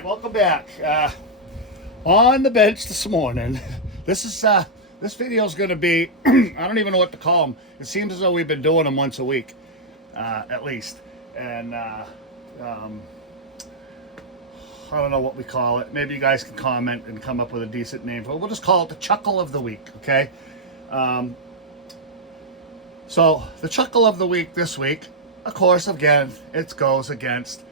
right, welcome back. On the bench this morning. This video is going to be, I don't even know what to call them. It seems as though we've been doing them once a week, at least. And I don't know what we call it. Maybe you guys can comment and come up with a decent name for it. We'll just call it the chuckle of the week, okay? So the chuckle of the week this week, of course, again, it goes against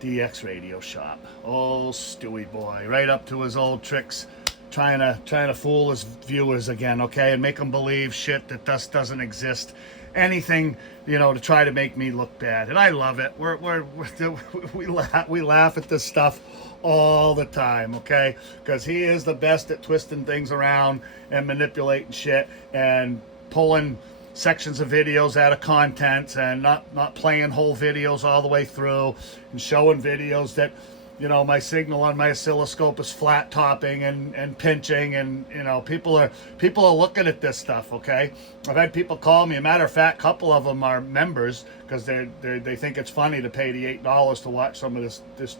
DX Radio Shop. Oh, Stewie boy, right up to his old tricks, trying to fool his viewers again, okay, and make them believe shit that just doesn't exist. Anything, to try to make me look bad, and I love it. We laugh at this stuff all the time, okay, because he is the best at twisting things around and manipulating shit and pulling sections of videos out of content and not playing whole videos all the way through and showing videos that my signal on my oscilloscope is flat topping and pinching, and people are looking at this stuff, okay? I've had people call me. A matter of fact, a couple of them are members because they think it's funny to pay the $8 to watch some of this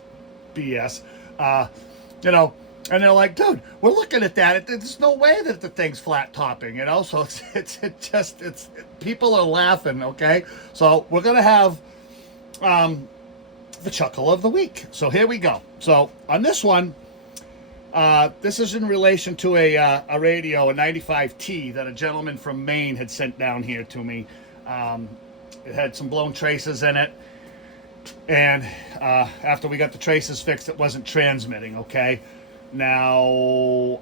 BS, and they're like, dude, we're looking at that. There's no way that the thing's flat topping, So it's people are laughing, okay? So we're gonna have the chuckle of the week. So here we go. So on this one, this is in relation to a radio, a 95T that a gentleman from Maine had sent down here to me. It had some blown traces in it, and after we got the traces fixed, it wasn't transmitting, okay? Now,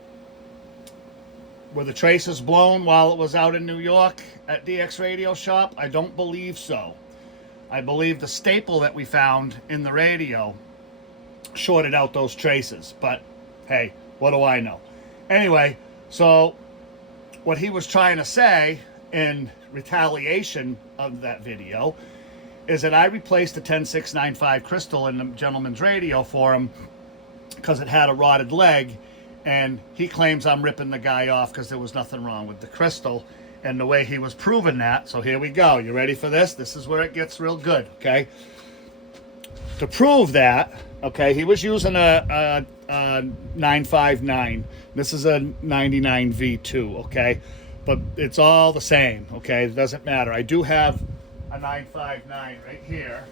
were the traces blown while it was out in New York at DX Radio Shop? I don't believe so. I believe the staple that we found in the radio shorted out those traces. But, hey, what do I know? Anyway, so what he was trying to say in retaliation of that video is that I replaced the 10695 crystal in the gentleman's radio for him because it had a rotted leg, and he claims I'm ripping the guy off because there was nothing wrong with the crystal and the way he was proving that. So here we go. You ready for this? This is where it gets real good, okay? To prove that, okay, he was using a 959. This is a 99 V2, okay? But it's all the same, okay? It doesn't matter. I do have a 959 right here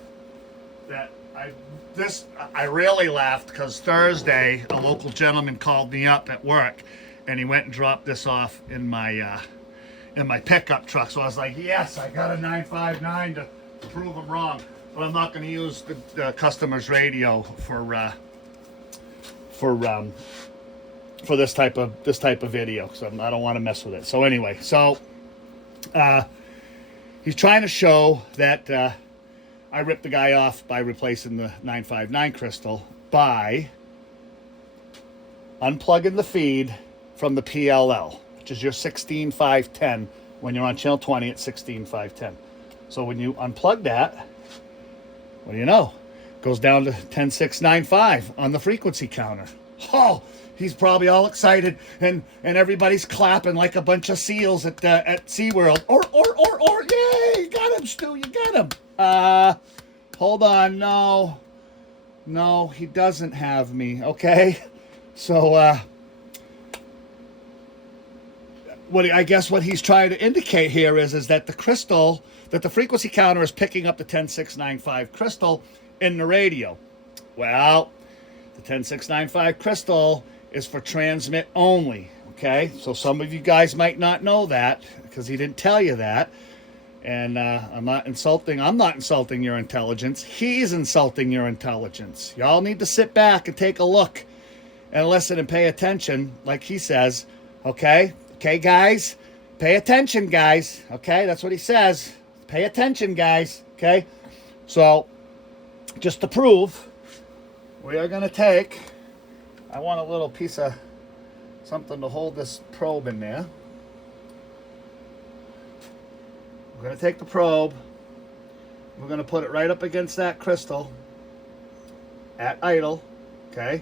that I really laughed because Thursday a local gentleman called me up at work and he went and dropped this off in my pickup truck. So I was like, yes, I got a 959 to prove him wrong, but I'm not going to use the customer's radio for this type of video because I don't want to mess with it. So anyway, he's trying to show that I ripped the guy off by replacing the 959 crystal by unplugging the feed from the PLL, which is your 16510 when you're on channel 20 at 16510. So when you unplug that, what do you know? It goes down to 10695 on the frequency counter. Oh, he's probably all excited and everybody's clapping like a bunch of seals at SeaWorld. Or, yay, you got him, Stu, you got him. Hold on, no, he doesn't have me, okay? So, I guess what he's trying to indicate here is that the crystal, that the frequency counter is picking up the 10695 crystal in the radio. Well, the 10695 crystal is for transmit only, okay? So some of you guys might not know that because he didn't tell you that. And I'm not insulting your intelligence. He's insulting your intelligence. Y'all need to sit back and take a look and listen and pay attention, like he says, okay? Okay, guys? Pay attention, guys, okay? That's what he says. Pay attention, guys, okay? So, just to prove, we are going to take, I want a little piece of something to hold this probe in there. We're going to take the probe. We're going to put it right up against that crystal at idle, okay?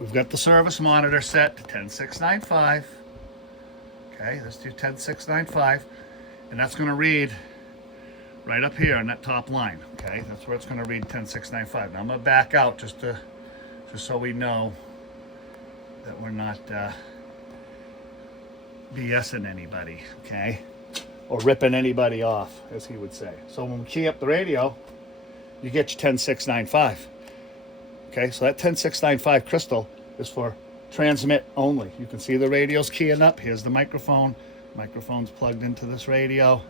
We've got the service monitor set to 10695. Okay, let's do 10695. And that's going to read right up here on that top line. Okay, that's where it's going to read 10695. Now I'm going to back out just so we know that we're not BSing anybody, okay, or ripping anybody off, as he would say. So when we key up the radio, you get your 10695. Okay, so that 10695 crystal is for transmit only. You can see the radio's keying up. Here's the microphone. Microphone's plugged into this radio.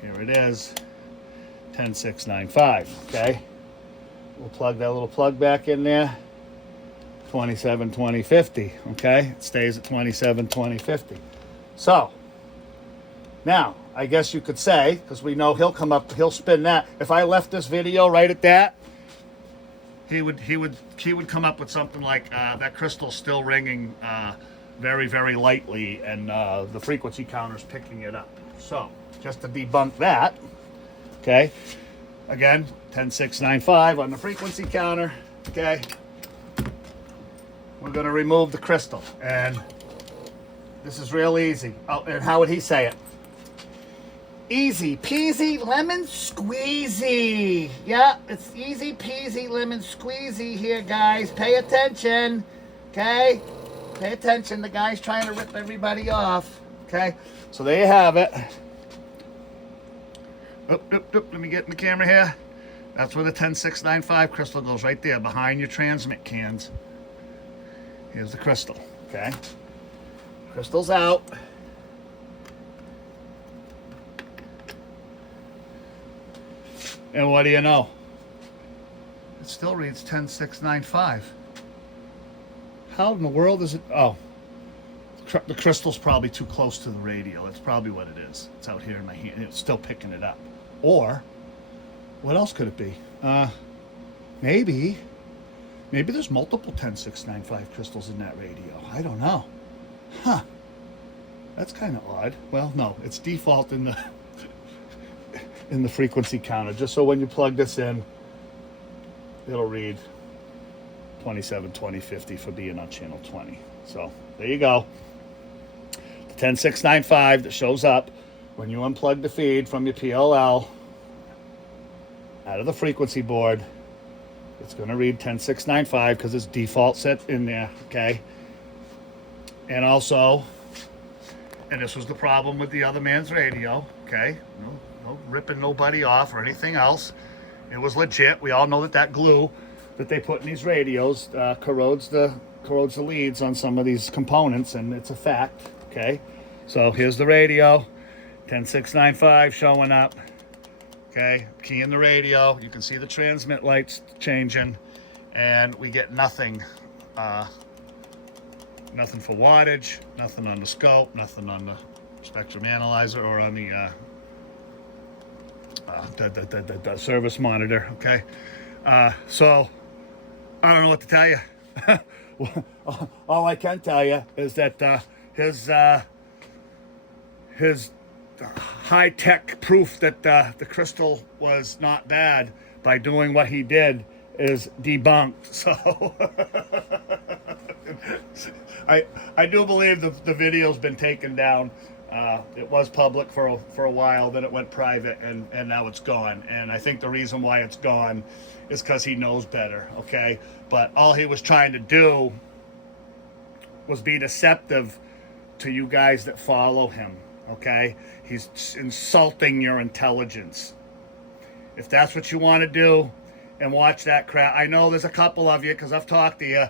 Here it is, 10695. Okay, we'll plug that little plug back in there. 272050. Okay, it stays at 272050. So now I guess you could say, because we know he'll spin that. If I left this video right at that, he would come up with something like that crystal's still ringing very, very lightly, and the frequency counter's picking it up. So just to debunk that, okay, again, 10695 on the frequency counter. Okay, we're going to remove the crystal, and this is real easy. Oh, and how would he say it? Easy peasy lemon squeezy. Yeah, it's easy peasy lemon squeezy here, guys. Pay attention, okay? Pay attention. The guy's trying to rip everybody off, okay? So there you have it. Let me get in the camera here. That's where the 10695 crystal goes, right there behind your transmit cans. Here's the crystal, okay? Crystal's out. And what do you know? It still reads 10695. How in the world is it? Oh, the crystal's probably too close to the radio. That's probably what it is. It's out here in my hand. It's still picking it up. Or, what else could it be? Maybe there's multiple 10695 crystals in that radio. I don't know. Huh. That's kind of odd. Well, no, it's default in the frequency counter, just so when you plug this in, it'll read 272050 for being on channel 20. So there you go. The 10695 that shows up when you unplug the feed from your PLL out of the frequency board. It's going to read 10695 because it's default set in there, okay? And also, and this was the problem with the other man's radio, okay? No ripping nobody off or anything else. It was legit. We all know that glue that they put in these radios corrodes the leads on some of these components, and it's a fact, okay? So here's the radio, 10695 showing up, okay? Key in the radio. You can see the transmit lights changing, and we get nothing. Nothing for wattage, nothing on the scope, nothing on the spectrum analyzer or on the service monitor, okay? So I don't know what to tell you. All I can tell you is that his high-tech proof that the crystal was not bad by doing what he did is debunked. So I do believe the video's been taken down. It was public for a while, then it went private, and now it's gone. And I think the reason why it's gone is because he knows better, okay? But all he was trying to do was be deceptive to you guys that follow him, okay? He's insulting your intelligence. If that's what you want to do and watch that crap, I know there's a couple of you, because I've talked to you,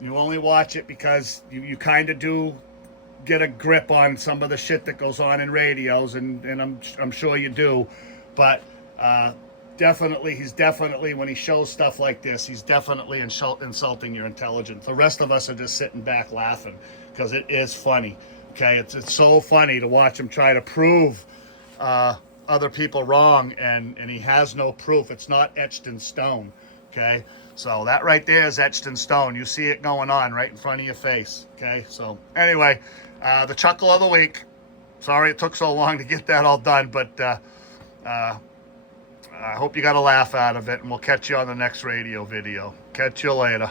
you only watch it because you kind of do get a grip on some of the shit that goes on in radios, and I'm sure you do, but he's definitely, when he shows stuff like this, he's definitely insulting your intelligence. The rest of us are just sitting back laughing because it is funny, okay? It's so funny to watch him try to prove other people wrong, and he has no proof. It's not etched in stone, okay? So that right there is etched in stone. You see it going on right in front of your face, okay? So anyway, the chuckle of the week. Sorry it took so long to get that all done, but I hope you got a laugh out of it, and we'll catch you on the next radio video. Catch you later.